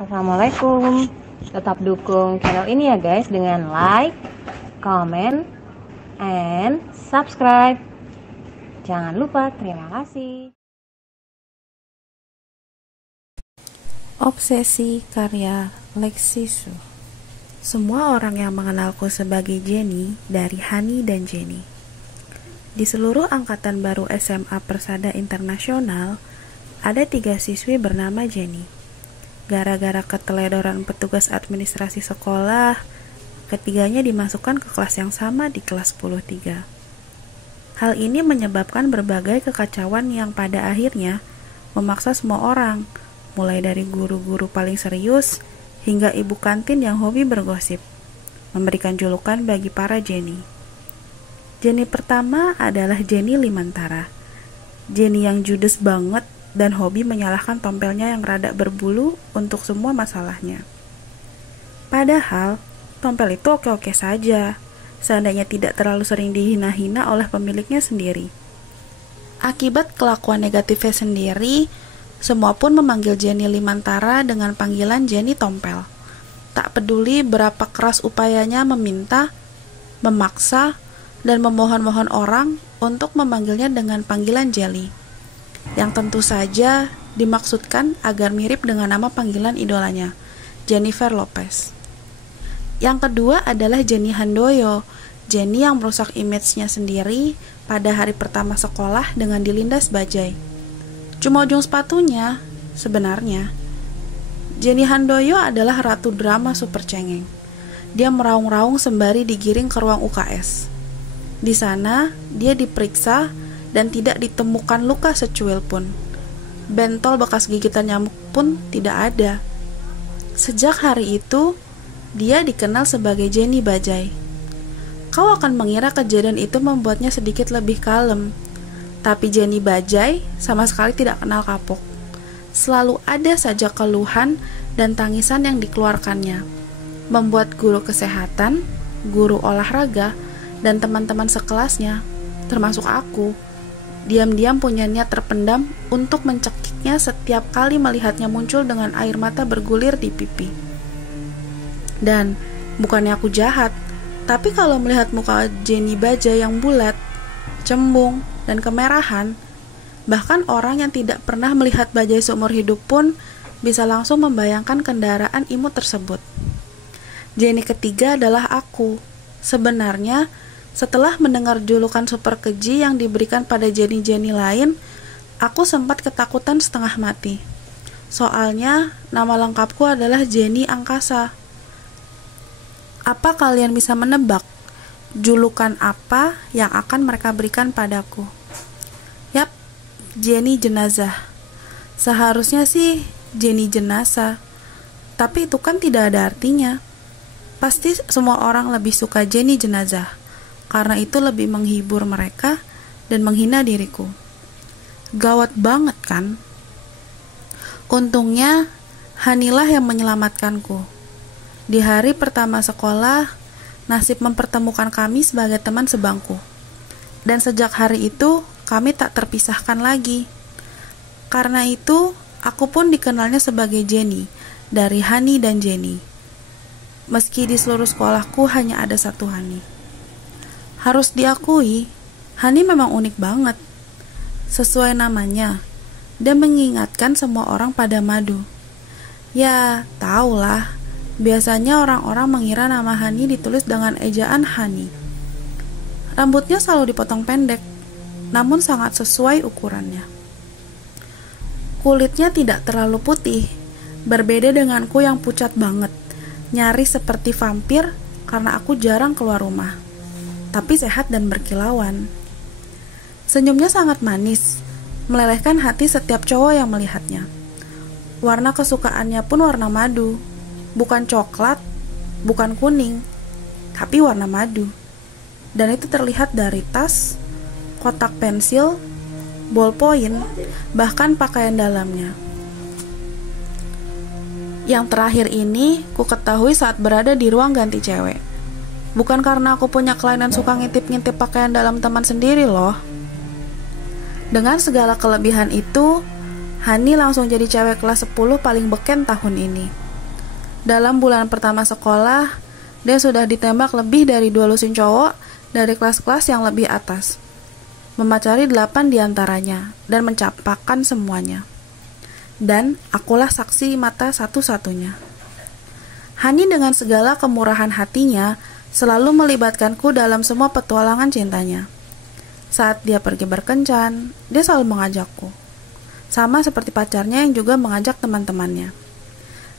Assalamualaikum. Tetap dukung channel ini ya guys dengan like, comment, and subscribe. Jangan lupa, terima kasih. Obsesi karya Lexi Su. Semua orang yang mengenalku sebagai Jenny dari Hani dan Jenny. Di seluruh angkatan baru SMA Persada Internasional, ada 3 siswi bernama Jenny. Gara-gara keteledoran petugas administrasi sekolah, ketiganya dimasukkan ke kelas yang sama di kelas 10-3. Hal ini menyebabkan berbagai kekacauan yang pada akhirnya memaksa semua orang, mulai dari guru-guru paling serius hingga ibu kantin yang hobi bergosip, memberikan julukan bagi para Jenny. Jenny pertama adalah Jenny Limantara. Jenny yang judes banget dan hobi menyalahkan tompelnya yang rada berbulu untuk semua masalahnya. Padahal, tompel itu oke-oke saja, seandainya tidak terlalu sering dihina-hina oleh pemiliknya sendiri. Akibat kelakuan negatifnya sendiri, semua pun memanggil Jenny Limantara dengan panggilan Jenny Tompel. Tak peduli berapa keras upayanya meminta, memaksa, dan memohon-mohon orang untuk memanggilnya dengan panggilan Jelly, yang tentu saja dimaksudkan agar mirip dengan nama panggilan idolanya, Jennifer Lopez. Yang kedua adalah Jenny Handoyo, Jenny yang merusak image-nya sendiri pada hari pertama sekolah dengan dilindas bajai. Cuma ujung sepatunya, sebenarnya. Jenny Handoyo adalah ratu drama super cengeng. Dia meraung-raung sembari digiring ke ruang UKS. Di sana, dia diperiksa dan tidak ditemukan luka secuil pun. Bentol bekas gigitan nyamuk pun tidak ada. Sejak hari itu, dia dikenal sebagai Jenny Bajai. Kau akan mengira kejadian itu membuatnya sedikit lebih kalem, tapi Jenny Bajai sama sekali tidak kenal kapok. Selalu ada saja keluhan dan tangisan yang dikeluarkannya, membuat guru kesehatan, guru olahraga, dan teman-teman sekelasnya, termasuk aku, diam-diam punya niat terpendam untuk mencekiknya setiap kali melihatnya muncul dengan air mata bergulir di pipi. Dan bukannya aku jahat, tapi kalau melihat muka Jenny Bajai yang bulat, cembung, dan kemerahan, bahkan orang yang tidak pernah melihat bajai seumur hidup pun bisa langsung membayangkan kendaraan imut tersebut. Jenny ketiga adalah aku. Sebenarnya, setelah mendengar julukan super keji yang diberikan pada Jenny-Jenny lain, aku sempat ketakutan setengah mati. Soalnya, nama lengkapku adalah Jenny Angkasa. Apa kalian bisa menebak julukan apa yang akan mereka berikan padaku? Yap, Jenny Jenazah. Seharusnya sih Jenny Jenazah, tapi itu kan tidak ada artinya. Pasti semua orang lebih suka Jenny Jenazah, karena itu lebih menghibur mereka dan menghina diriku. Gawat banget kan? Untungnya, Hanilah yang menyelamatkanku. Di hari pertama sekolah, nasib mempertemukan kami sebagai teman sebangku. Dan sejak hari itu, kami tak terpisahkan lagi. Karena itu, aku pun dikenalnya sebagai Jenny, dari Hani dan Jenny. Meski di seluruh sekolahku hanya ada satu Hani. Harus diakui, Hani memang unik banget. Sesuai namanya, dia mengingatkan semua orang pada madu. Ya, tahulah, biasanya orang-orang mengira nama Hani ditulis dengan ejaan Hani. Rambutnya selalu dipotong pendek, namun sangat sesuai ukurannya. Kulitnya tidak terlalu putih, berbeda denganku yang pucat banget, nyaris seperti vampir karena aku jarang keluar rumah, tapi sehat dan berkilauan. Senyumnya sangat manis, melelehkan hati setiap cowok yang melihatnya. Warna kesukaannya pun warna madu, bukan coklat, bukan kuning, tapi warna madu. Dan itu terlihat dari tas, kotak pensil, ballpoint, bahkan pakaian dalamnya. Yang terakhir ini, ku ketahui saat berada di ruang ganti cewek. Bukan karena aku punya kelainan suka ngintip-ngintip pakaian dalam teman sendiri loh. Dengan segala kelebihan itu, Hani langsung jadi cewek kelas 10 paling beken tahun ini. Dalam bulan pertama sekolah, dia sudah ditembak lebih dari 2 lusin cowok dari kelas-kelas yang lebih atas, memacari 8 diantaranya dan mencampakkan semuanya. Dan akulah saksi mata satu-satunya. Hani dengan segala kemurahan hatinya selalu melibatkanku dalam semua petualangan cintanya. Saat dia pergi berkencan, dia selalu mengajakku. Sama seperti pacarnya yang juga mengajak teman-temannya.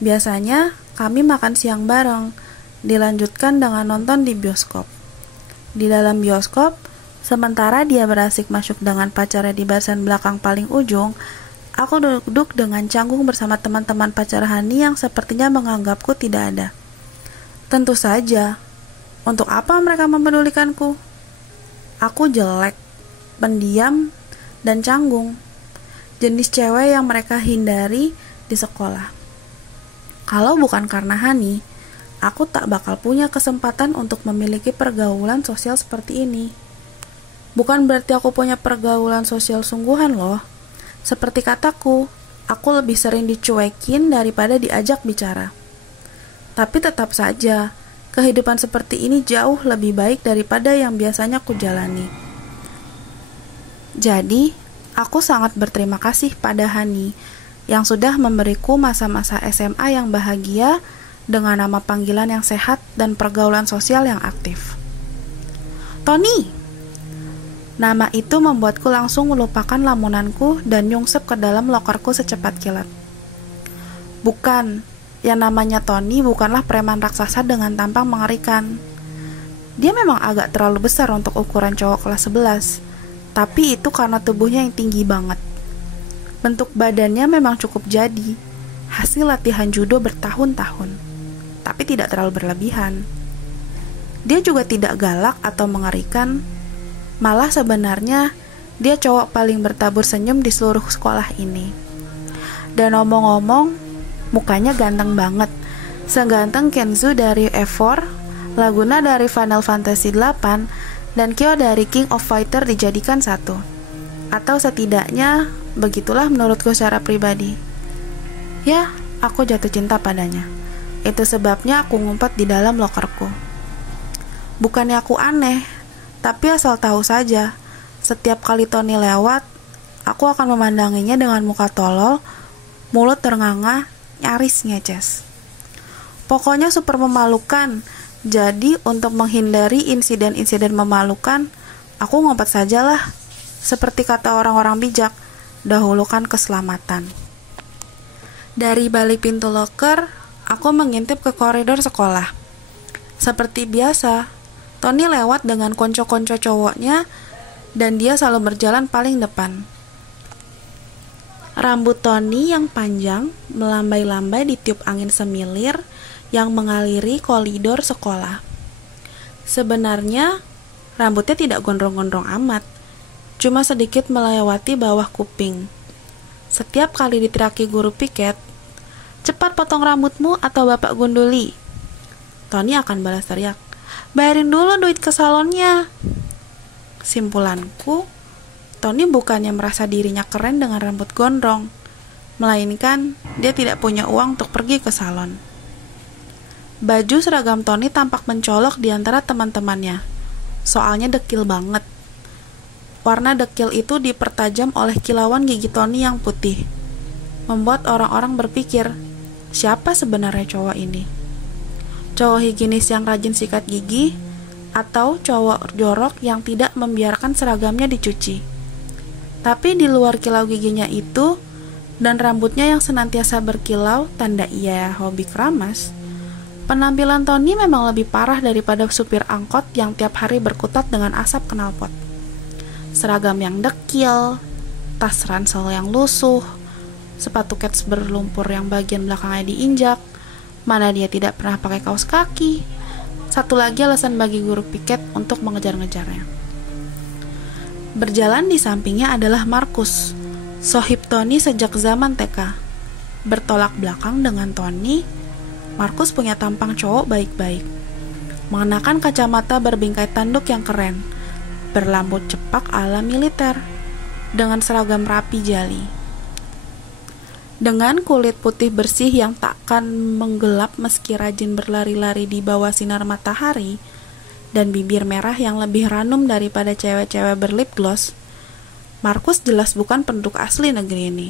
Biasanya kami makan siang bareng, dilanjutkan dengan nonton di bioskop. Di dalam bioskop, sementara dia berasik masuk dengan pacarnya di barisan belakang paling ujung, aku duduk dengan canggung bersama teman-teman pacar Hani yang sepertinya menganggapku tidak ada. Tentu saja, untuk apa mereka mempedulikanku? Aku jelek, pendiam, dan canggung. Jenis cewek yang mereka hindari di sekolah. Kalau bukan karena Hani, aku tak bakal punya kesempatan untuk memiliki pergaulan sosial seperti ini. Bukan berarti aku punya pergaulan sosial sungguhan loh. Seperti kataku, aku lebih sering dicuekin daripada diajak bicara. Tapi tetap saja, kehidupan seperti ini jauh lebih baik daripada yang biasanya aku jalani. Jadi, aku sangat berterima kasih pada Hani yang sudah memberiku masa-masa SMA yang bahagia dengan nama panggilan yang sehat dan pergaulan sosial yang aktif. Tony! Nama itu membuatku langsung melupakan lamunanku dan nyungsep ke dalam lokerku secepat kilat. Bukan, yang namanya Tony bukanlah preman raksasa dengan tampang mengerikan. Dia memang agak terlalu besar untuk ukuran cowok kelas 11, tapi itu karena tubuhnya yang tinggi banget. Bentuk badannya memang cukup jadi, hasil latihan judo bertahun-tahun, tapi tidak terlalu berlebihan. Dia juga tidak galak atau mengerikan, malah sebenarnya dia cowok paling bertabur senyum di seluruh sekolah ini. Dan ngomong-ngomong, mukanya ganteng banget, seganteng Kenzo dari F4, Laguna dari Final Fantasy 8, dan Kyo dari King of Fighter dijadikan satu. Atau setidaknya, begitulah menurutku secara pribadi. Ya, aku jatuh cinta padanya. Itu sebabnya aku ngumpet di dalam lokerku. Bukannya aku aneh, tapi asal tahu saja, setiap kali Tony lewat, aku akan memandanginya dengan muka tolol, mulut ternganga, nyaris ngeces. Pokoknya super memalukan. Jadi untuk menghindari insiden-insiden memalukan, aku ngumpet sajalah. Seperti kata orang-orang bijak, dahulukan keselamatan. Dari balik pintu loker, aku mengintip ke koridor sekolah. Seperti biasa, Tony lewat dengan konco-konco cowoknya, dan dia selalu berjalan paling depan. Rambut Tony yang panjang melambai-lambai ditiup angin semilir yang mengaliri koridor sekolah. Sebenarnya, rambutnya tidak gondrong-gondrong amat, cuma sedikit melewati bawah kuping. Setiap kali diteriaki guru piket, "Cepat potong rambutmu atau bapak gunduli." Tony akan balas teriak, "Bayarin dulu duit ke salonnya." Simpulanku, Tony bukannya merasa dirinya keren dengan rambut gondrong, melainkan dia tidak punya uang untuk pergi ke salon. Baju seragam Tony tampak mencolok di antara teman-temannya, soalnya dekil banget. Warna dekil itu dipertajam oleh kilauan gigi Tony yang putih, membuat orang-orang berpikir, siapa sebenarnya cowok ini? Cowok higienis yang rajin sikat gigi, atau cowok jorok yang tidak membiarkan seragamnya dicuci? Tapi di luar kilau giginya itu, dan rambutnya yang senantiasa berkilau, tanda ia hobi keramas, penampilan Tony memang lebih parah daripada supir angkot yang tiap hari berkutat dengan asap knalpot. Seragam yang dekil, tas ransel yang lusuh, sepatu kets berlumpur yang bagian belakangnya diinjak, mana dia tidak pernah pakai kaos kaki. Satu lagi alasan bagi guru piket untuk mengejar-ngejarnya. Berjalan di sampingnya adalah Markus, sohib Tony sejak zaman TK. Bertolak belakang dengan Tony, Markus punya tampang cowok baik-baik. Mengenakan kacamata berbingkai tanduk yang keren, berlambut cepak ala militer, dengan seragam rapi jali. Dengan kulit putih bersih yang takkan menggelap meski rajin berlari-lari di bawah sinar matahari, dan bibir merah yang lebih ranum daripada cewek-cewek berlip gloss, Markus jelas bukan penduduk asli negeri ini.